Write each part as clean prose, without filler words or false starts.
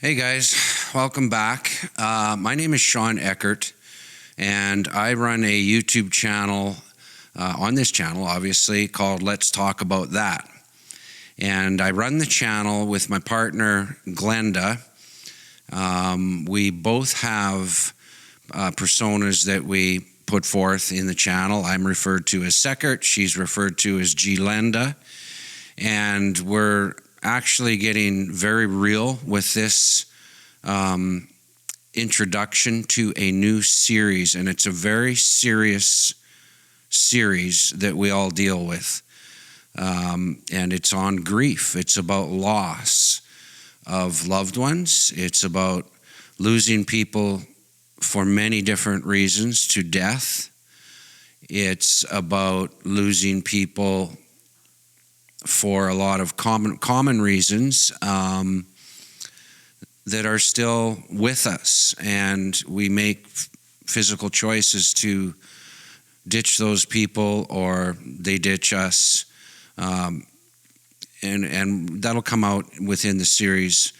Hey guys, welcome back. My name is Sean Eckert, and I run a YouTube channel on this channel, obviously, called Let's Talk About That. And I run the channel with my partner, Glenda. We both have personas that we put forth in the channel. I'm referred to as Seckert, she's referred to as Glenda, and we're actually getting very real with this introduction to a new series, and it's a very serious series that we all deal with, and it's on grief. It's about loss of loved ones. It's about losing people for many different reasons to death. It's about losing people for a lot of common reasons that are still with us, and we make physical choices to ditch those people or they ditch us, and that'll come out within the series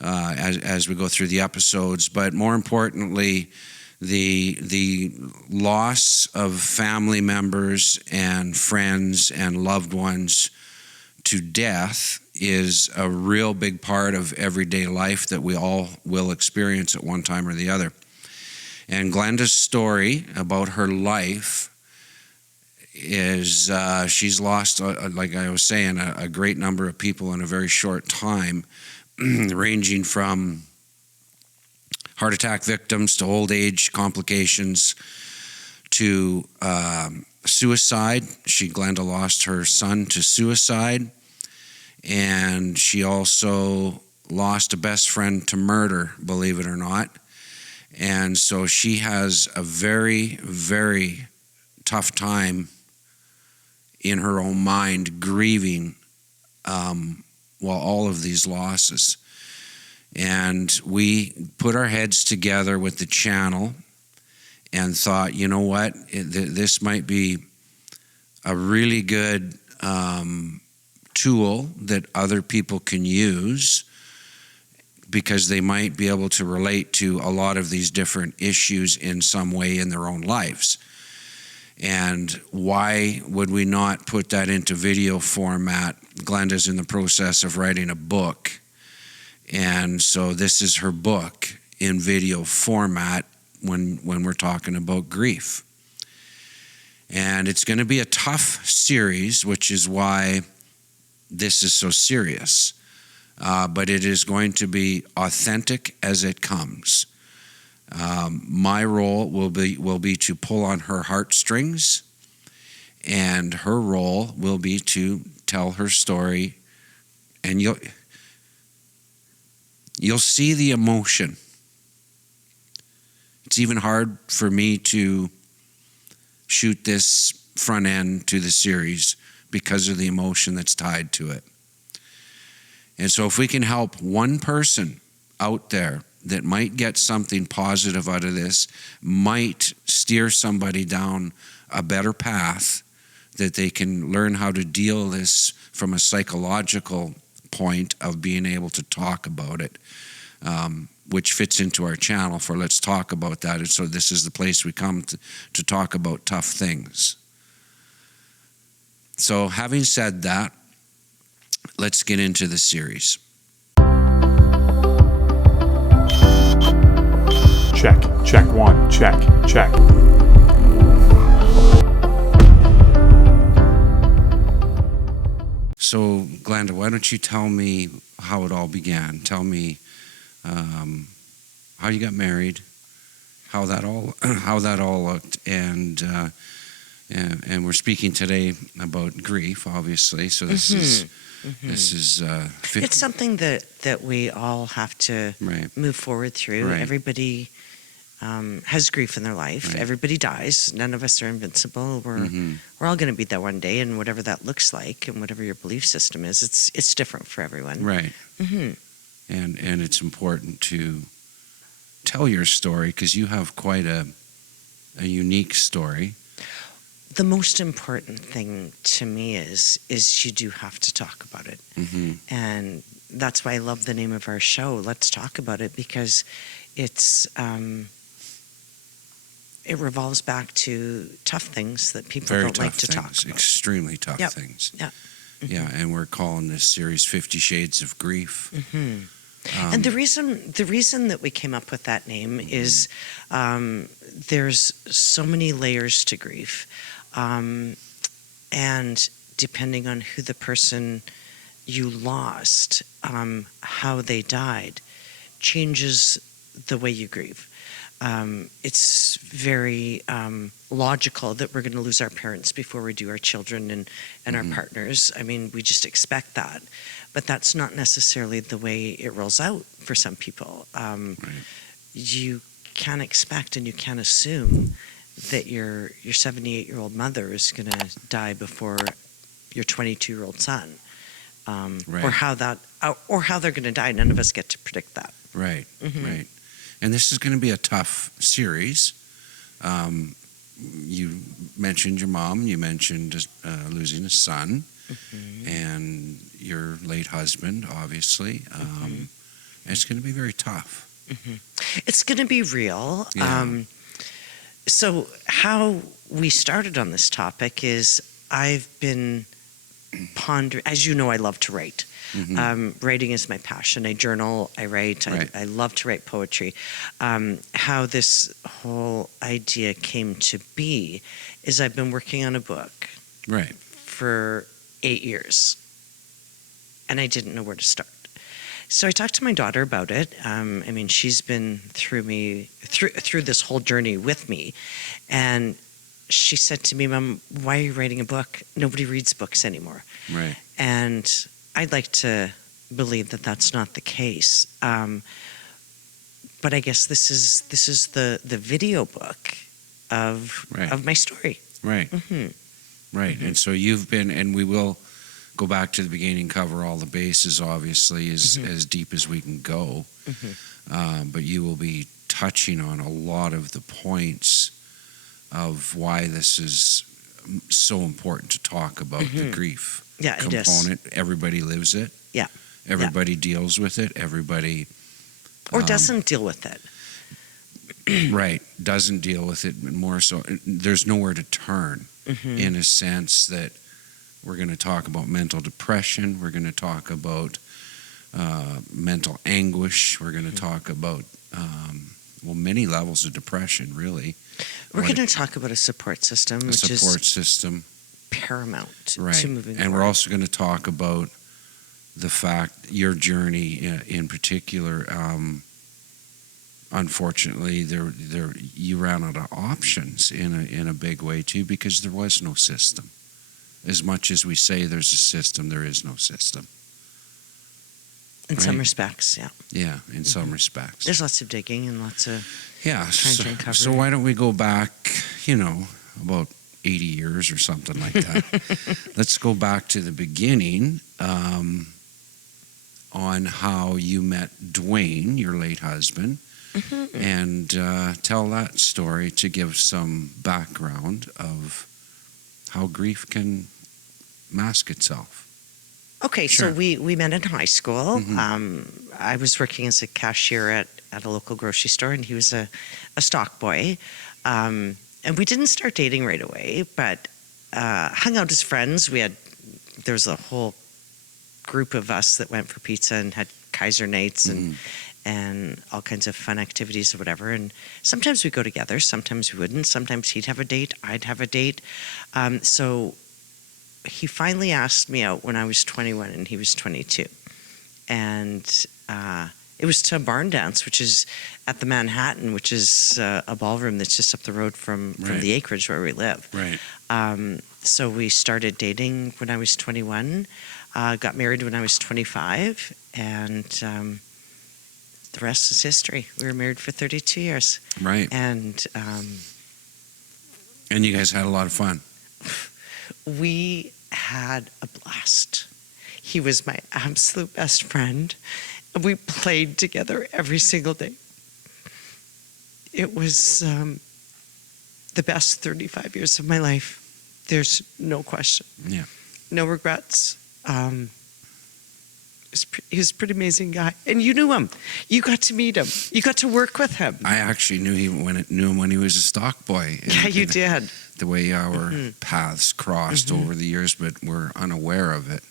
as we go through the episodes. But more importantly, the loss of family members and friends and loved ones to death is a real big part of everyday life that we all will experience at one time or the other. And Glenda's story about her life is she's lost, like I was saying, a great number of people in a very short time, ranging from heart attack victims to old age complications to suicide. Glenda lost her son to suicide, and she also lost a best friend to murder, believe it or not. And so she has a very, very tough time in her own mind grieving all of these losses. And we put our heads together with the channel and thought, you know what, this might be a really good tool that other people can use, because they might be able to relate to a lot of these different issues in some way in their own lives. And why would we not put that into video format? Glenda's in the process of writing a book, and so this is her book in video format when we're talking about grief. And it's going to be a tough series, which is why this is so serious. But it is going to be authentic as it comes. My role will be to pull on her heartstrings, and her role will be to tell her story, and you'll see the emotion. It's even hard for me to shoot this front end to the series because of the emotion that's tied to it. And so if we can help one person out there that might get something positive out of this, might steer somebody down a better path, that they can learn how to deal this from a psychological point of being able to talk about it, which fits into our channel for Let's Talk About That. And so this is the place we come to talk about tough things. So having said that, let's get into the series. Check one, check. So Glenda, why don't you tell me how it all began? Tell me how you got married, how that all looked, and we're speaking today about grief, obviously. So this is it's something that we all have to move forward through. Right. Everybody has grief in their life. Right. Everybody dies. None of us are invincible. We're all going to be there one day, and whatever that looks like, and whatever your belief system is, it's different for everyone. Right. And it's important to tell your story, because you have quite a unique story. The most important thing to me is you do have to talk about it. And that's why I love the name of our show, Let's Talk About It, because it's it revolves back to tough things that people Very don't tough like to talk things, about. extremely tough Yep. things. Yeah. Yeah, and we're calling this series 50 Shades of Grief. Hmm. And the reason that we came up with that name is there's so many layers to grief, and depending on who the person you lost, how they died, changes the way you grieve. It's very logical that we're going to lose our parents before we do our children and our partners. I mean, we just expect that. But that's not necessarily the way it rolls out for some people. You can't expect and you can't assume that your 78-year-old mother is going to die before your 22-year-old son, or how they're going to die. None of us get to predict that. Right, right. And this is going to be a tough series. You mentioned your mom. You mentioned losing a son, and your late husband, obviously. And it's going to be very tough. It's going to be real. Yeah. So how we started on this topic is I've been pondering. As you know, I love to write. Writing is my passion. I journal, I write, Right. I love to write poetry. How this whole idea came to be is I've been working on a book Right. for 8 years, and I didn't know where to start. So I talked to my daughter about it. I mean, she's been through this whole journey with me, and she said to me, "Mom, why are you writing a book? Nobody reads books anymore." Right. And I'd like to believe that that's not the case. But I guess this is the video book of my story. Right. Right. And so you've been, and we will go back to the beginning, cover all the bases, obviously, as deep as we can go. But you will be touching on a lot of the points of why this is so important to talk about the grief component. Everybody lives it. Yeah. Everybody deals with it. Everybody. Or doesn't deal with it. Right. Doesn't deal with it more so. There's nowhere to turn in a sense that we're going to talk about mental depression. We're going to talk about mental anguish. We're going to talk about, many levels of depression, really. We're going to talk about a support system, which is system. paramount to Right. moving And forward. we're also going to talk about the fact, your journey in particular, unfortunately, you ran out of options in a big way too, because there was no system. As much as we say there's a system, there is no system. In some right? respects, yeah. Yeah, in some respects. There's lots of digging and lots of Yeah, trying to uncover. so why don't we go back, about 80 years or something like that. Let's go back to the beginning on how you met Dwayne, your late husband, and tell that story to give some background of how grief can mask itself. Okay, Sure. so we met in high school. I was working as a cashier at a local grocery store, and he was a stock boy. And we didn't start dating right away, but hung out as friends. There was a whole group of us that went for pizza and had Kaiser nights and all kinds of fun activities or whatever. And sometimes we'd go together, sometimes we wouldn't. Sometimes he'd have a date, I'd have a date. So he finally asked me out when I was 21 and he was 22. And it was to a barn dance, which is at the Manhattan, which is a ballroom that's just up the road from the acreage where we live. Right. So we started dating when I was 21, got married when I was 25, and the rest is history. We were married for 32 years. Right. And you guys had a lot of fun. we had a blast. He was my absolute best friend. We played together every single day. It was the best 35 years of my life. There's no question. Yeah. No regrets. He was a pretty amazing guy. And you knew him. You got to meet him. You got to work with him. I actually knew him when he was a stock boy. Yeah, you did. The way our paths crossed over the years, but we're unaware of it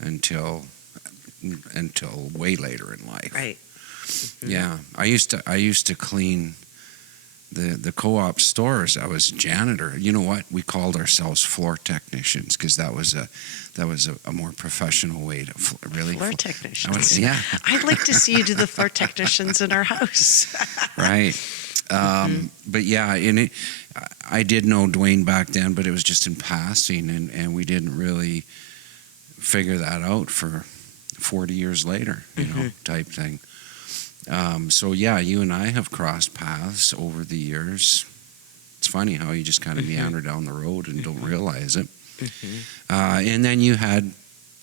until way later in life. Right. Yeah, I used to clean the co-op stores. I was a janitor. You know what? We called ourselves floor technicians because that was a more professional way to really Floor technicians. Yeah, I'd like to see you do the floor technicians in our house. right. But yeah, I did know Dwayne back then, but it was just in passing, and we didn't really figure that out for 40 years later, you know, type thing. So yeah, you and I have crossed paths over the years. It's funny how you just kind of meander down the road and don't realize it. And then you had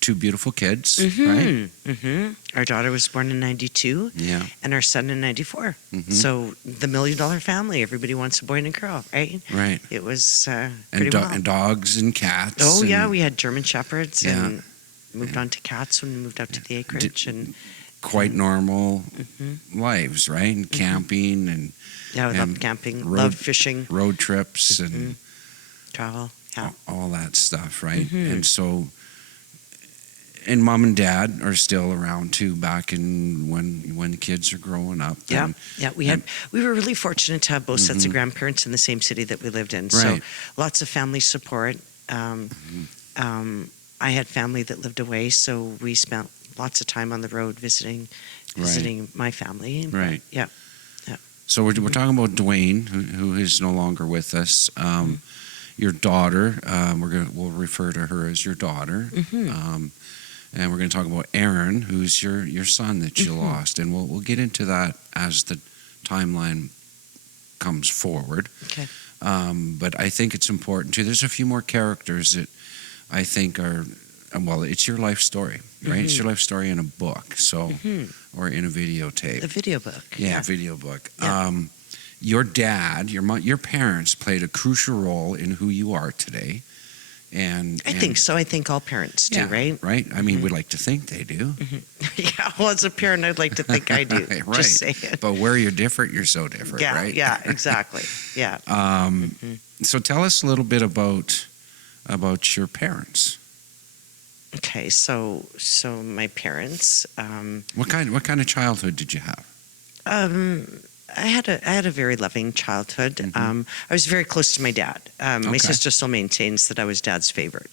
two beautiful kids, right? Our daughter was born in 92, Yeah. and our son in 94. So the $1 million family, everybody wants a boy and a girl, right? Right. It was And, pretty wild. and dogs and cats. Oh, and yeah, we had German Shepherds Yeah. and moved on to cats when we moved out to the acreage. And quite normal lives, right? And camping and yeah, we and loved camping, road- loved fishing, road trips and travel. Yeah. all that stuff, right? And so, and mom and dad are still around too. Back in when the kids are growing up. Yeah, and- yeah. We were really fortunate to have both sets of grandparents in the same city that we lived in. So Right. lots of family support. I had family that lived away, so we spent lots of time on the road visiting my family. But, Right. yeah. So we're talking about Dwayne, who is no longer with us. Your daughter, we'll refer to her as your daughter, and we're going to talk about Aaron, who's your son that you lost, and we'll get into that as the timeline comes forward. Okay. But I think it's important too. There's a few more characters that I think are, well, it's your life story, right? It's your life story in a book, so or in a videotape. The video book. Yeah, video book. Yeah. Your dad, your parents played a crucial role in who you are today, and I think so. I think all parents do, right? Right. I mean, we'd like to think they do. Yeah. Well, as a parent, I'd like to think I do. Right. Just saying. But where you're different, you're so different, Yeah. right? Yeah. Exactly. Yeah. So tell us a little bit about your parents. Okay. So my parents. What kind of childhood did you have? I had a very loving childhood. I was very close to my dad. My sister still maintains that I was dad's favorite.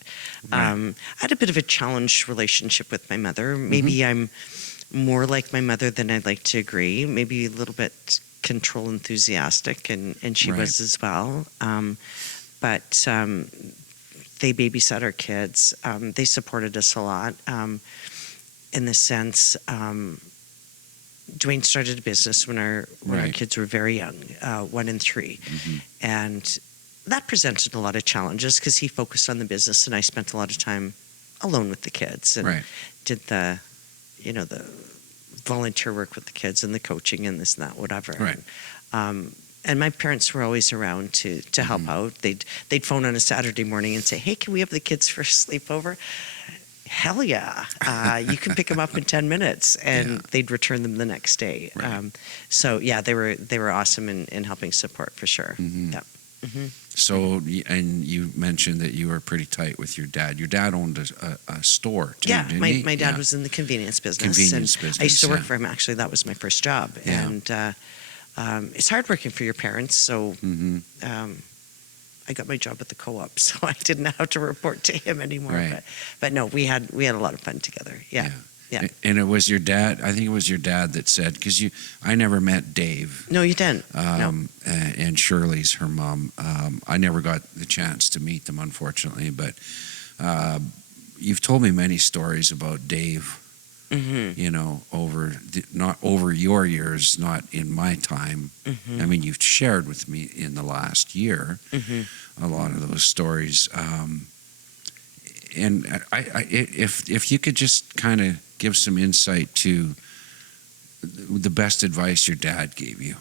Right. I had a bit of a challenged relationship with my mother. Maybe I'm more like my mother than I'd like to agree. Maybe a little bit control enthusiastic, and she was as well. But they babysat our kids. They supported us a lot in the sense. Dwayne started a business when our kids were very young, 1 and 3, and that presented a lot of challenges because he focused on the business, and I spent a lot of time alone with the kids and did the volunteer work with the kids and the coaching and this and that, whatever. Right. And my parents were always around to help out. They'd phone on a Saturday morning and say, "Hey, can we have the kids for a sleepover?" Hell yeah. You can pick them up in 10 minutes, and they'd return them the next day. Right. So yeah, they were awesome in helping support for sure. Yeah. So, and you mentioned that you were pretty tight with your dad. Your dad owned a store too, Yeah, didn't my he? dad was in the convenience business. Convenience and business, I used to work yeah. for him, actually. That was my first job. Yeah. And it's hard working for your parents, so I got my job at the co-op, so I didn't have to report to him anymore. Right. But no, we had a lot of fun together. Yeah. Yeah. And it was your dad. I think it was your dad that said, because I never met Dave. No, you didn't. No. And Shirley's her mom. I never got the chance to meet them, unfortunately. But you've told me many stories about Dave. You know, not over your years, not in my time. I mean, you've shared with me in the last year a lot of those stories. And if you could just kind of give some insight to the best advice your dad gave you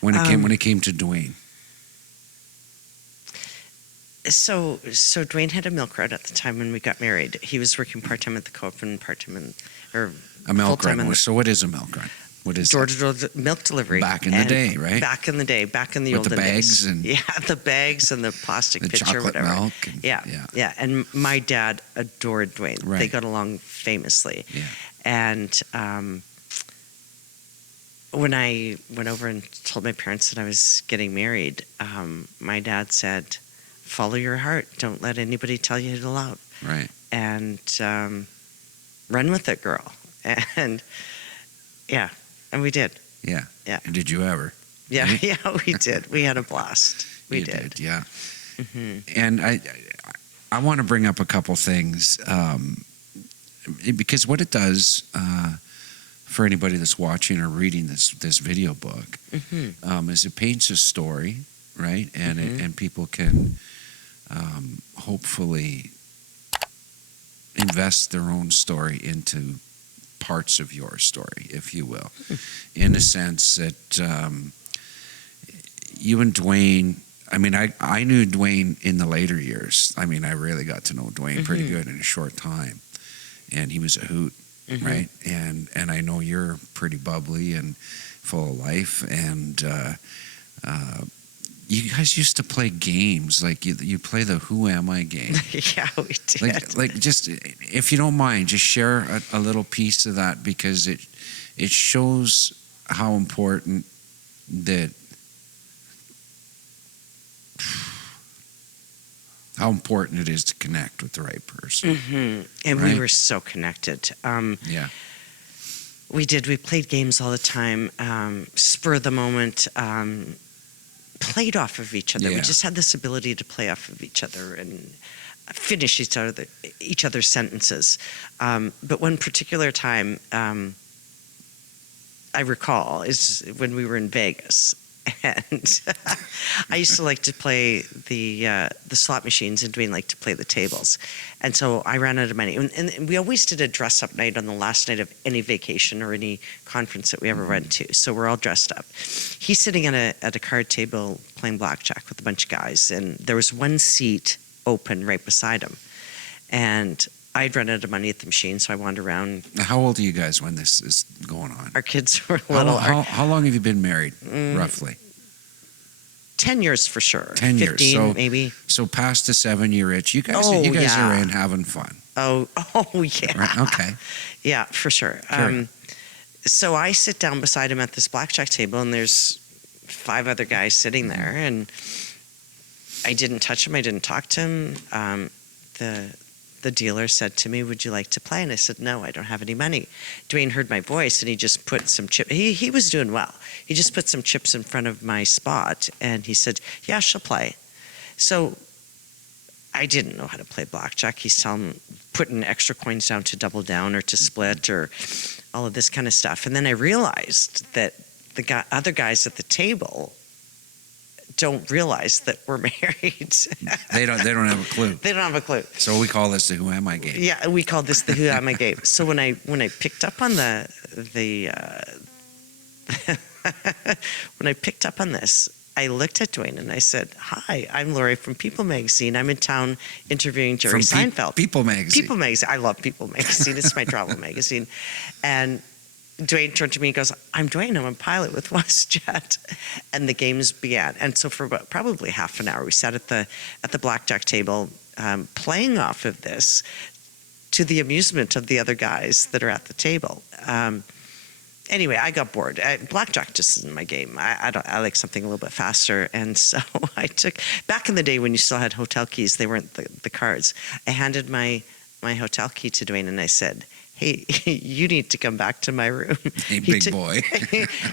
when it came to Dwayne. So Dwayne had a milk run at the time when we got married. He was working part-time at the co-op and part-time or A milk full-time run. So what is a milk run? What is door-to-door milk delivery. Back in the day, right? Back in the day, back in the With the olden bags days. and the bags and the plastic the pitcher, chocolate whatever. milk? Yeah. And my dad adored Dwayne. Right. They got along famously. Yeah. And when I went over and told my parents that I was getting married, my dad said, "Follow your heart. Don't let anybody tell you to love." Right. And run with it, girl. And and we did. Yeah. Yeah. And did you ever? Yeah, Right? yeah, we did. We had a blast. We You did. yeah. Hmm. And I want to bring up a couple things because what it does for anybody that's watching or reading this video book is it paints a story, right? And and people can hopefully invest their own story into parts of your story, if you will, in the sense that you and Dwayne. I mean, I knew Dwayne in the later years. I mean, I really got to know Dwayne pretty good in a short time, and he was a hoot, right? And I know you're pretty bubbly and full of life, and you guys used to play games like you play the Who Am I game. Yeah, we did. Like just if you don't mind, just share a little piece of that because it shows how important that. How important it is to connect with the right person. And Right? we were so connected. Yeah. We did. We played games all the time, spur of the moment, played off of each other. We Yeah. just had this ability to play off of each other and finish each other's sentences. But one particular time I recall is when we were in Vegas. And I used to like to play the slot machines, and Dwayne liked to play the tables. And so I ran out of money. And we always did a dress-up night on the last night of any vacation or any conference that we ever went to. So we're all dressed up. He's sitting at a card table playing blackjack with a bunch of guys, and there was one seat open right beside him. And I'd run out of money at the machine, so I wandered around. Now, how old are you guys when this is going on? Our kids were little. How long have you been married, roughly? 10 years for sure. 10 years. 15 So maybe. So past the 7-year itch, you guys Oh, are yeah. in having fun. Oh yeah. Right? Okay. Yeah, for sure. Sure. So I sit down beside him at this blackjack table, and there's 5 other guys sitting there, and I didn't touch him. I didn't talk to him. The dealer said to me, "Would you like to play?" And I said, "No, I don't have any money." Dwayne heard my voice, and he just put some chips. He was doing well. He just put some chips in front of my spot, and he said, "Yeah, she'll play." So I didn't know how to play blackjack. He's putting extra coins down to double down or to split or all of this kind of stuff. And then I realized that the other guys at the table don't realize that we're married. They don't have a clue. They don't have a clue. So we call this the Who Am I game. Yeah, we called this the Who Am I game. So when I picked up on when I picked up on this, I looked at Dwayne and I said, "Hi, I'm Lori from People Magazine. I'm in town interviewing Jerry From Seinfeld." People Magazine. People Magazine. I love People Magazine. It's my travel magazine. And Dwayne turned to me and goes, "I'm Dwayne. I'm a pilot with WestJet." And the games began. And so for about probably half an hour, we sat at the blackjack table playing off of this to the amusement of the other guys that are at the table. Anyway, I got bored. Blackjack just isn't my game. I like something a little bit faster. And so I took, back in the day when you still had hotel keys, they weren't the cards. I handed my hotel key to Dwayne and I said, "Hey, you need to come back to my room." Hey, big boy.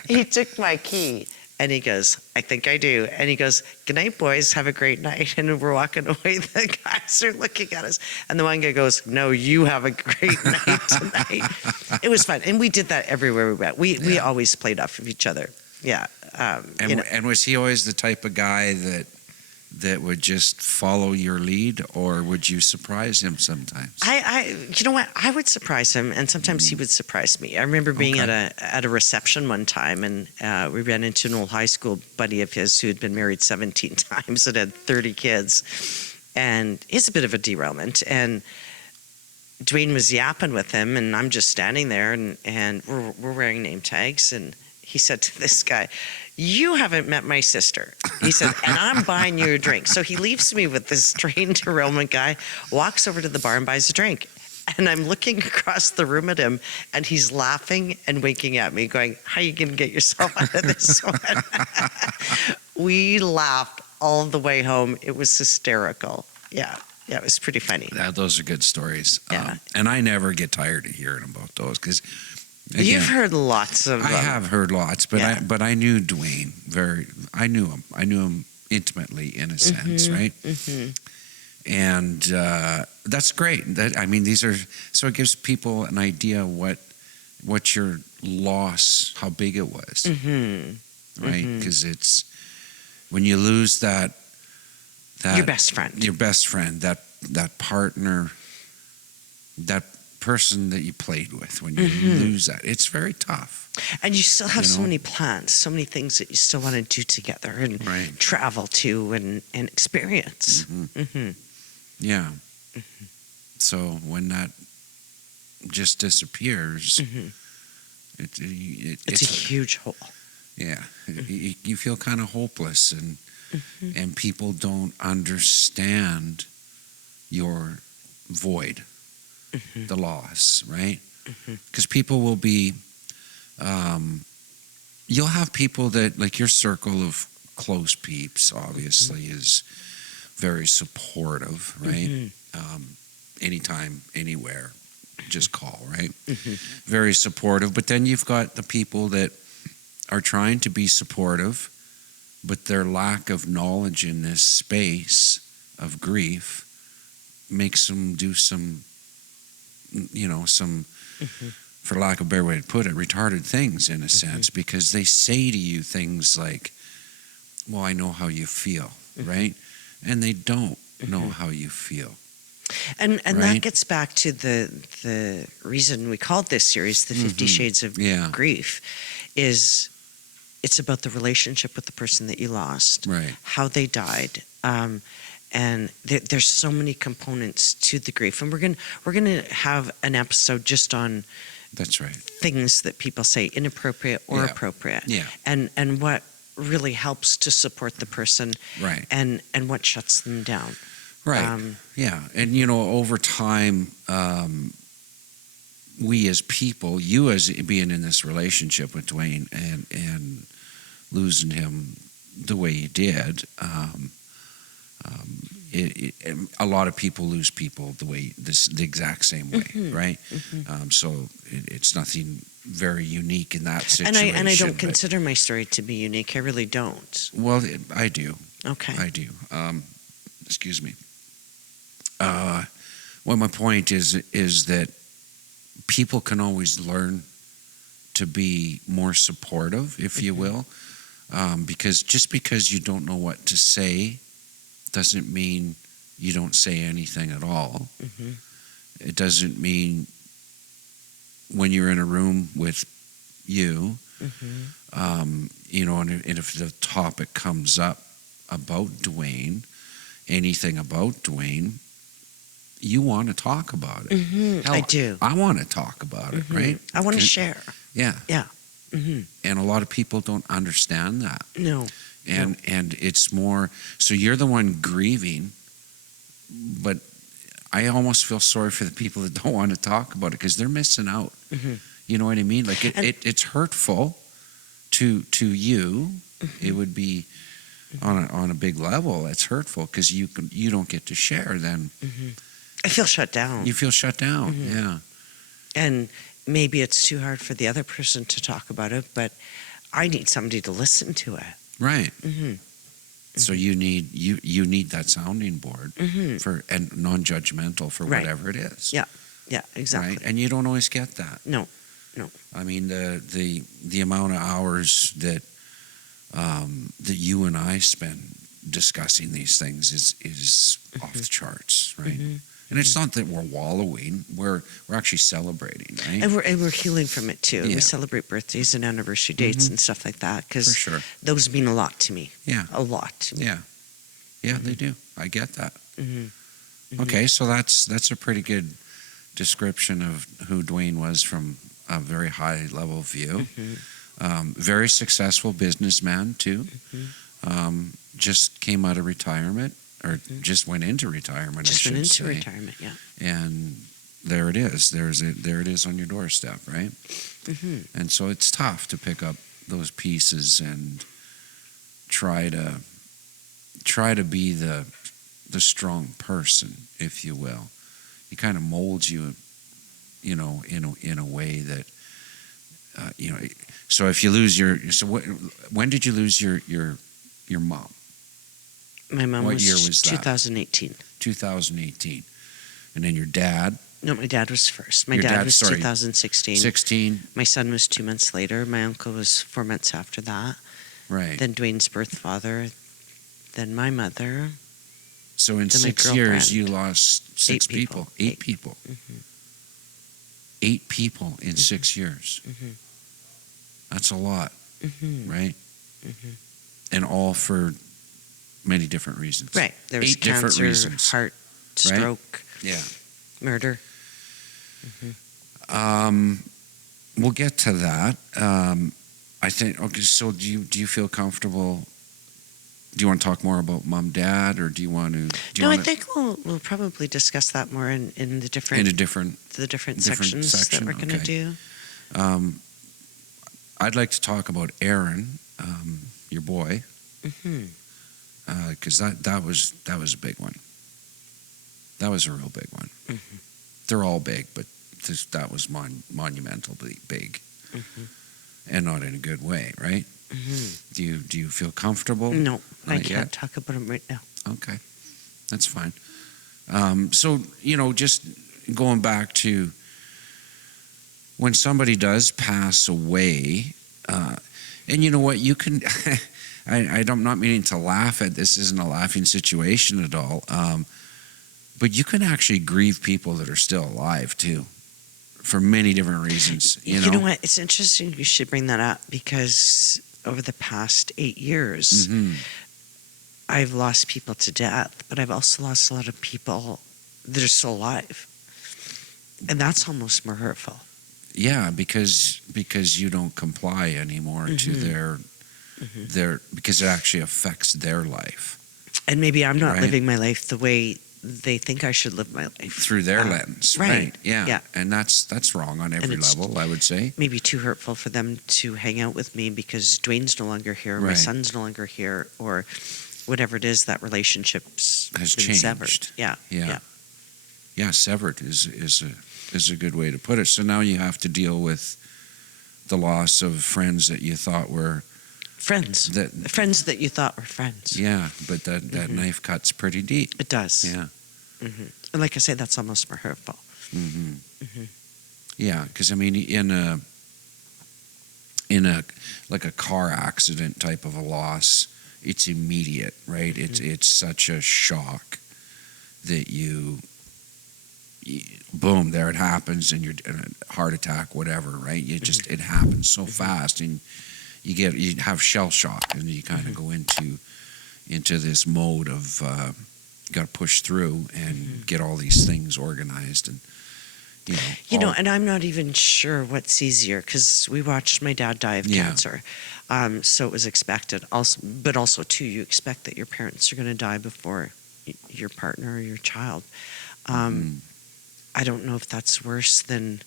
He took my key and he goes, "I think I do." And he goes, "Good night, boys. Have a great night." And we're walking away. The guys are looking at us. And the one guy goes, "No, you have a great night tonight." It was fun. And we did that everywhere we went. We always played off of each other. Yeah. And was he always the type of guy that would just follow your lead, or would you surprise him sometimes? You know what? I would surprise him, and sometimes he would surprise me. I remember being Okay. at a reception one time, and we ran into an old high school buddy of his who had been married 17 times and had 30 kids. and it's a bit of a derailment. And Dwayne was yapping with him, and I'm just standing there, and we're wearing name tags. And he said to this guy, "You haven't met my sister." He said, "And I'm buying you a drink." So he leaves me with this train derailment guy, walks over to the bar and buys a drink. And I'm looking across the room at him, and he's laughing and winking at me, going, "How are you going to get yourself out of this one?" We laughed all the way home. It was hysterical. Yeah, it was pretty funny. Those are good stories. Yeah. And I never get tired of hearing about those because You've heard lots of them. I have heard lots, but Yeah. I knew Dwayne I knew him intimately in a sense, right? Mm-hmm. And that's great. These are so it gives people an idea what your loss, how big it was, Mm-hmm. right? Mhm. Because it's when you lose that Your best friend. that partner, that person that you played with. When you Mhm. lose that, it's very tough. And you still have You so know? many plans, so many things that you still want to do together and Right. travel to and experience. Mhm. Mm-hmm. Yeah. So when that just disappears, Mm-hmm. it's It's a huge hole. yeah. You feel kind of hopeless, and people don't understand your void, the loss, right? Because people will be, you'll have people that, like your circle of close peeps, obviously, is very supportive, right? Anytime, anywhere, just call, right? Very supportive. But then you've got the people that are trying to be supportive, but their lack of knowledge in this space of grief makes them do some, for lack of a better way to put it, retarded things in a sense, because they say to you things like, "Well, I know how you feel," right? And they don't know how you feel. And that Right. gets back to the reason we called this series the 50 Shades of Yeah. Grief is it's about the relationship with the person that you lost, Right. how they died. And there's so many components to the grief. And we're gonna have an episode just on That's right. things that people say inappropriate or Yeah. appropriate. Yeah. And what really helps to support the person Right. and what shuts them down. Right. Yeah. And, over time, we as people, you as being in this relationship with Dwayne and losing him the way you did, a lot of people lose people the exact same way, right? So it's nothing very unique in that situation. And I don't but- consider my story to be unique. I really don't. Well, I do. Okay. I do. Excuse me. Well, my point is that people can always learn to be more supportive, if you will, because just because you don't know what to say doesn't mean you don't say anything at all. It doesn't mean when you're in a room with you, and if the topic comes up about Dwayne, anything about Dwayne, you want to talk about it. Hell, I do. I want to talk about it, right? I want to Can- share. Yeah. Yeah. And a lot of people don't understand that. No. And it's more, so you're the one grieving, but I almost feel sorry for the people that don't want to talk about it because they're missing out. You know what I mean? Like it's hurtful to you. It would be on a big level. It's hurtful because you don't get to share. Then I feel shut down. you feel shut down. Yeah. And maybe it's too hard for the other person to talk about it, but I need somebody to listen to it. Right. So you need that sounding board for and non-judgmental for Right. whatever it is. Yeah. Yeah, exactly. Right. And you don't always get that. No. I mean the amount of hours that you and I spend discussing these things is off the charts, right? And it's not that we're wallowing; we're actually celebrating, right? And we're healing from it too. Yeah. We celebrate birthdays and anniversary dates and stuff like that For because sure. those mean a lot to me. Yeah. A lot to me. Yeah. Yeah, they do. I get that. Okay, so that's a pretty good description of who Dwayne was from a very high level view. Very successful businessman too. Just came out of retirement, or just went into retirement. Just I went should into say. retirement, yeah. And there it is. There it is on your doorstep, right? And so it's tough to pick up those pieces and try to be the strong person, if you will. He kind of molds you, in a way that, So if you lose when did you lose your mom? My mom What was, year was that? 2018. 2018, and then your dad. No, my dad was first. My Your dad dad, was sorry. 2016. 16, My son was 2 months later. My uncle was 4 months after that. right? Then Dwayne's birth father. Then my mother. So in then my 6 years, girlfriend. you lost 6 8 people. people. 8 people. 8 people in 6 years. That's a lot, right? And all for many different reasons. Right. There was 8 different cancer, reasons. heart, stroke, Yeah. murder. We'll get to that. I think. Okay. So do you feel comfortable? Do you want to talk more about mom, dad, or do you want to? I think we'll probably discuss that more in the different in a different. sections section, that we're going to okay. do. I'd like to talk about Aaron, your boy, because that was a big one. That was a real big one. They're all big, but that was monumentally big, and not in a good way, right? Do you feel comfortable? No, I Not can't yet? talk about him right now. Okay, that's fine. So just going back to when somebody does pass away, and you know what, you can. I'm not meaning to laugh at this. Isn't a laughing situation at all. But you can actually grieve people that are still alive too, for many different reasons. You know what? It's interesting you should bring that up, because over the past 8 years, I've lost people to death, but I've also lost a lot of people that are still alive. And that's almost more hurtful. Yeah, because you don't comply anymore to their because it actually affects their life. And maybe I'm not Right. living my life the way they think I should live my life. Through their lens. Right. Yeah. And that's wrong on every level, I would say. Maybe too hurtful for them to hang out with me because Dwayne's no longer here, my Right. son's no longer here, or whatever it is, that relationship's Has been changed. severed. Yeah, severed is a good way to put it. So now you have to deal with the loss of friends that you thought were Friends that you thought were friends. Yeah, but that knife cuts pretty deep. It does. Yeah. And like I say, that's almost more hurtful. Yeah, because I mean, in a like a car accident type of a loss, it's immediate, right? It's such a shock that you boom, there it happens, and you're in a heart attack, whatever, right? You just it happens so fast, and you have shell shock, and you kind of go into this mode of you got to push through and get all these things organized, and and I'm not even sure what's easier, because we watched my dad die of cancer, so it was expected. But also too, you expect that your parents are going to die before your partner or your child. I don't know if that's worse than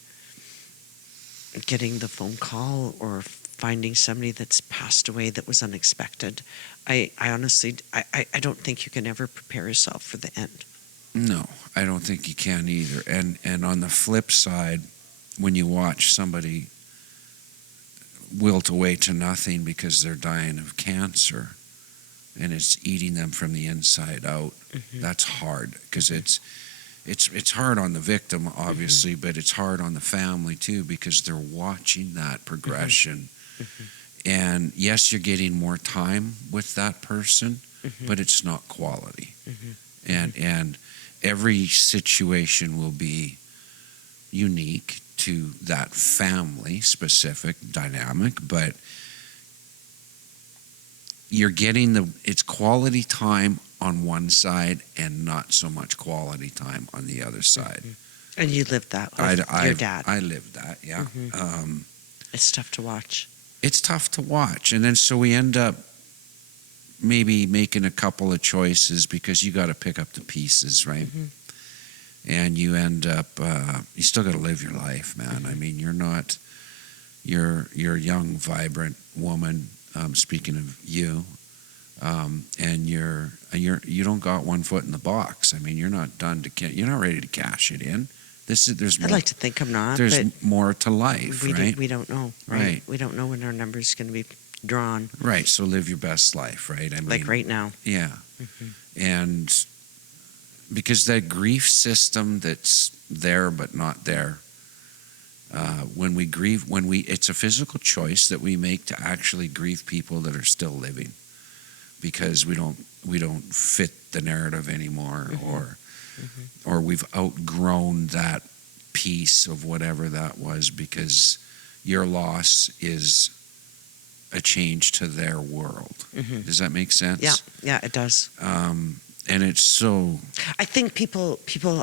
getting the phone call or finding somebody that's passed away that was unexpected. I honestly, I don't think you can ever prepare yourself for the end. No, I don't think you can either. And on the flip side, when you watch somebody wilt away to nothing because they're dying of cancer and it's eating them from the inside out, that's hard, because it's hard on the victim, obviously, but it's hard on the family too, because they're watching that progression. And yes, you're getting more time with that person, but it's not quality. And every situation will be unique to that family specific dynamic, but you're getting it's quality time on one side and not so much quality time on the other side. And you lived that with your dad. I lived that, yeah. It's tough to watch. It's tough to watch. And then so we end up maybe making a couple of choices because you got to pick up the pieces, right? And you end up, you still got to live your life, man. I mean, you're a young, vibrant woman, speaking of you, and you don't got one foot in the box. I mean, you're not done you're not ready to cash it in. There's more. I'd like to think I'm not. There's but more to life, right? We don't know, right? We don't know when our number's going to be drawn. Right. So live your best life, right? I mean, like right now. Yeah. And because that grief system that's there but not there, when we grieve, it's a physical choice that we make to actually grieve people that are still living, because we don't fit the narrative anymore, or we've outgrown that piece of whatever that was, because your loss is a change to their world. Does that make sense? Yeah, it does. And it's so. I think people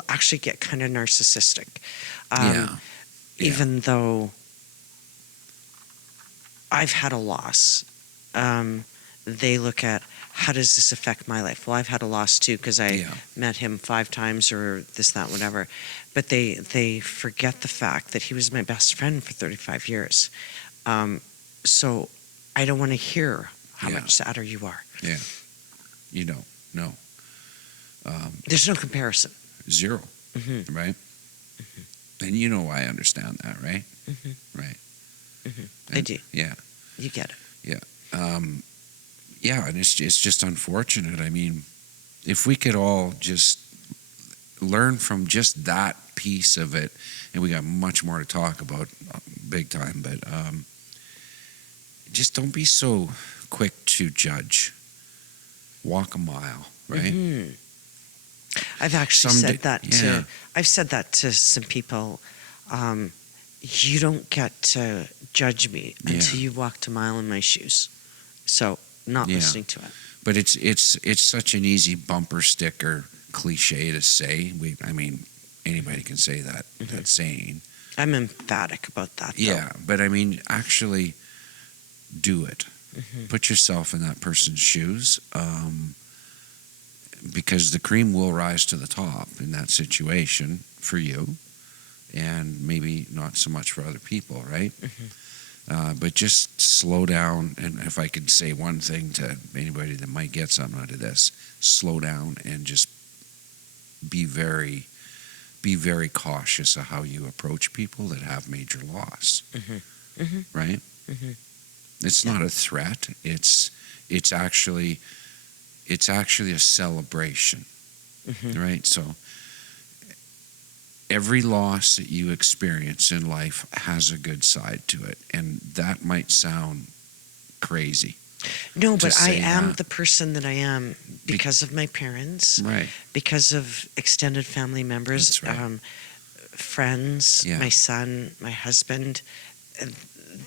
actually get kind of narcissistic. Even though I've had a loss, they look at, how does this affect my life? Well, I've had a loss too, because I met him 5 times or this, that, whatever. But they forget the fact that he was my best friend for 35 years. So I don't want to hear how much sadder you are. Yeah. You don't. No. There's no comparison. Zero. Right? And you know I understand that, right? Right. I do. Yeah. You get it. Yeah. Yeah, and it's just unfortunate. I mean, if we could all just learn from just that piece of it, and we got much more to talk about, big time, but just don't be so quick to judge. Walk a mile, right? I've actually said that to some people. You don't get to judge me until you walked a mile in my shoes. So not listening to it. But it's such an easy bumper sticker cliche to say. I mean, anybody can say that that saying. I'm emphatic about that, though. Yeah, but I mean, actually do it. Put yourself in that person's shoes, because the cream will rise to the top in that situation for you, and maybe not so much for other people, right? But just slow down. And if I could say one thing to anybody that might get something out of this, slow down and just be very cautious of how you approach people that have major loss. Right? It's not a threat. It's actually a celebration. Right? So every loss that you experience in life has a good side to it, and that might sound crazy. No, but I am the person that I am because of my parents, right? Because of extended family members, That's right. Friends, my son, my husband.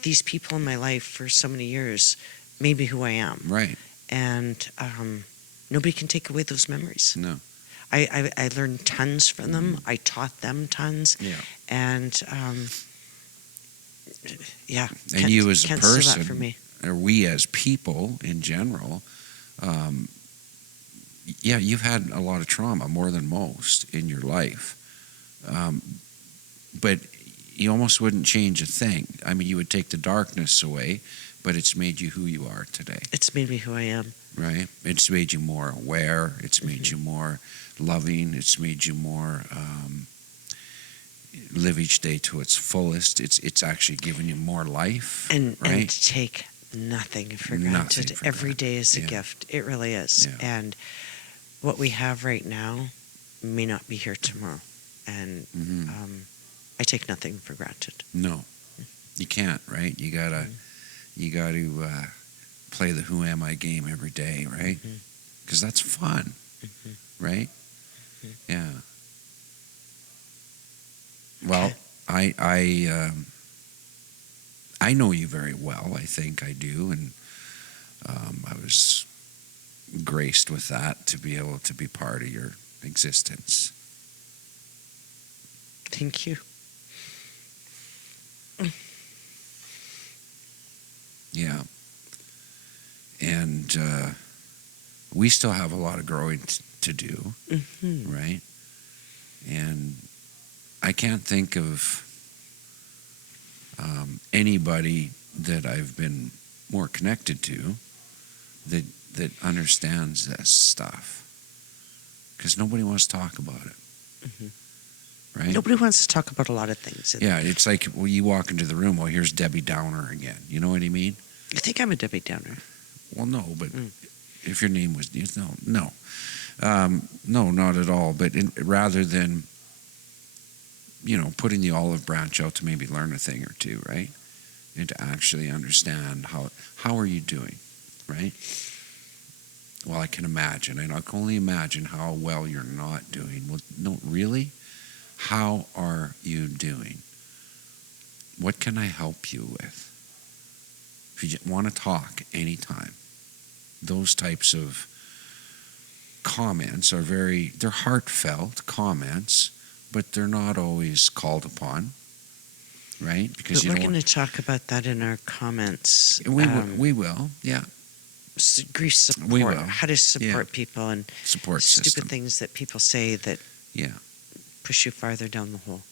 These people in my life for so many years made me who I am. Right. And nobody can take away those memories. No. I learned tons from them. I taught them tons. Yeah. And And you as a can't steal that person, from me. or we as people in general, you've had a lot of trauma, more than most in your life. But you almost wouldn't change a thing. I mean, you would take the darkness away, but it's made you who you are today. It's made me who I am. Right? It's made you more aware. It's made you more loving. It's made you more live each day to its fullest. It's actually given you more life. And right? take nothing for granted. Every day is a gift. It really is. Yeah. And what we have right now may not be here tomorrow. And I take nothing for granted. No, you can't, right? You gotta play the who am I game every day, right? Because that's fun, right? Yeah. Well, I know you very well. I think I do, and I was graced with that to be able to be part of your existence. Thank you. Yeah. And we still have a lot of growing to do, Mm-hmm. right? And I can't think of anybody that I've been more connected to that understands this stuff, because nobody wants to talk about it, right? Nobody wants to talk about a lot of things. Yeah, it's like, well, you walk into the room, well, here's Debbie Downer again. You know what I mean? I think I'm a Debbie Downer. Well, no, but if your name was no, not at all. But rather than putting the olive branch out to maybe learn a thing or two, right, and to actually understand how are you doing, right? Well, I can imagine, and I can only imagine how well you're not doing. Well, no, really, how are you doing? What can I help you with? If you want to talk anytime, those types of comments they're heartfelt comments, but they're not always called upon, right? Because But we're going to talk about that in our comments. We will, yeah. Grief support. We will. How to support Yeah. people and Support stupid system. things that people say that Yeah. push you farther down the hole.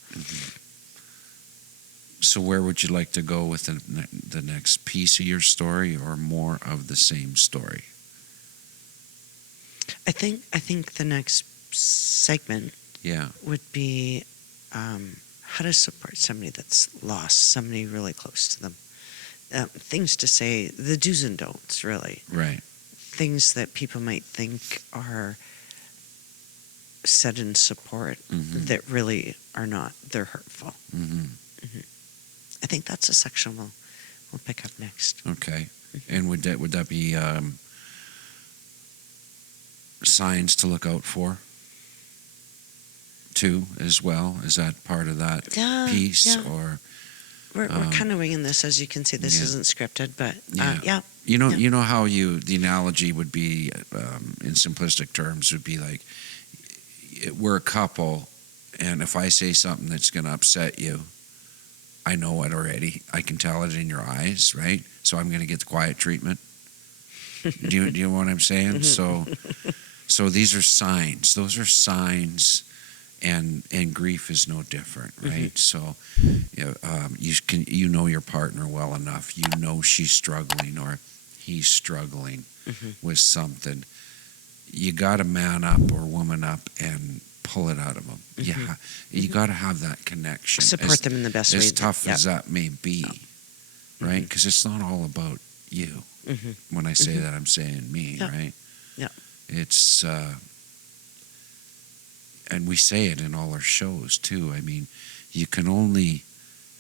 So where would you like to go with the next piece of your story, or more of the same story? I think the next segment Yeah. would be how to support somebody that's lost somebody really close to them. Things to say, the do's and don'ts, really. Right. Things that people might think are said in support that really are not. They're hurtful. I think that's a section we'll pick up next. Okay. And would that be signs to look out for too, as well? Is that part of that piece? Yeah. Or We're kind of winging this, as you can see. This isn't scripted, but yeah. You know how the analogy would be, in simplistic terms, would be like, we're a couple, and if I say something that's going to upset you, I know it already. I can tell it in your eyes, right? So I'm going to get the quiet treatment. Do you know what I'm saying? So these are signs. Those are signs, and grief is no different, right? So you know your partner well enough. You know she's struggling or he's struggling with something. You got to man up or woman up and pull it out of them. Yeah, you got to have that connection. Support them in the best way. As tough as that may be, right? Because it's not all about you. When I say that, I'm saying me, right? Yeah. It's, and we say it in all our shows too. I mean, you can only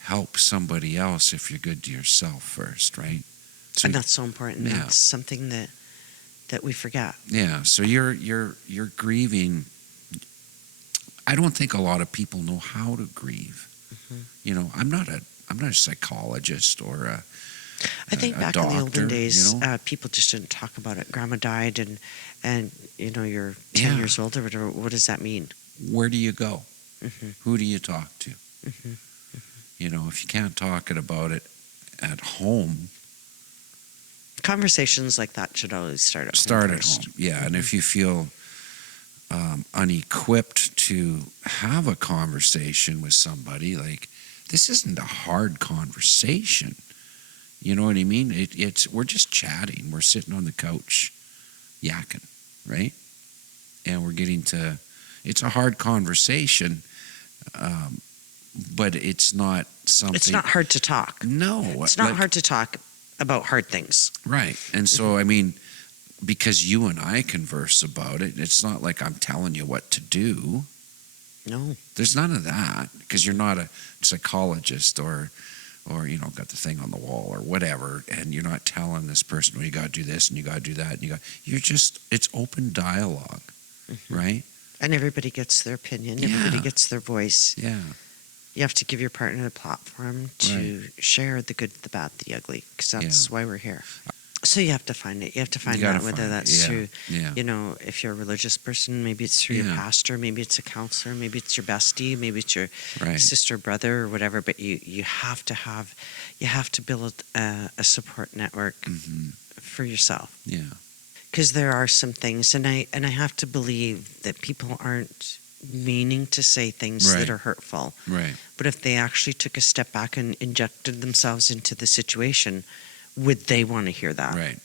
help somebody else if you're good to yourself first, right? So, And that's so important. Yeah. That's something that we forget. yeah. So you're grieving. I don't think a lot of people know how to grieve. I'm not a psychologist or I think a back doctor, in the olden days, you know? people just didn't talk about it. Grandma died, and you're 10 years old or whatever. What does that mean? Where do you go? Who do you talk to? If you can't talk about it at home, Conversations like that should always start at start at first. home. Yeah, and if you feel unequipped to have a conversation with somebody, like, this isn't a hard conversation. You know what I mean? We're just chatting. We're sitting on the couch yakking, right? And we're getting to, it's a hard conversation, but it's not something. It's not hard to talk. No. It's not hard to talk about hard things. Right. And so, I mean, because you and I converse about it, it's not like I'm telling you what to do. No. There's none of that, because you're not a psychologist or got the thing on the wall or whatever, and you're not telling this person, well, you got to do this and you got to do that, and it's open dialogue, right? And everybody gets their opinion. Yeah. Everybody gets their voice. Yeah. You have to give your partner a platform to share the good, the bad, the ugly, because that's why we're here. So you have to find it. You have to find gotta out whether find it. that's Yeah. through, Yeah. you know, if you're a religious person, maybe it's through your Yeah. pastor, maybe it's a counselor, maybe it's your bestie, maybe it's your Right. sister, brother, or whatever. But you have to build a support network Hmm. for yourself, Yeah. because there are some things, and I have to believe that people aren't meaning to say things Right. that are hurtful. Right. But if they actually took a step back and injected themselves into the situation, would they want to hear that? Right.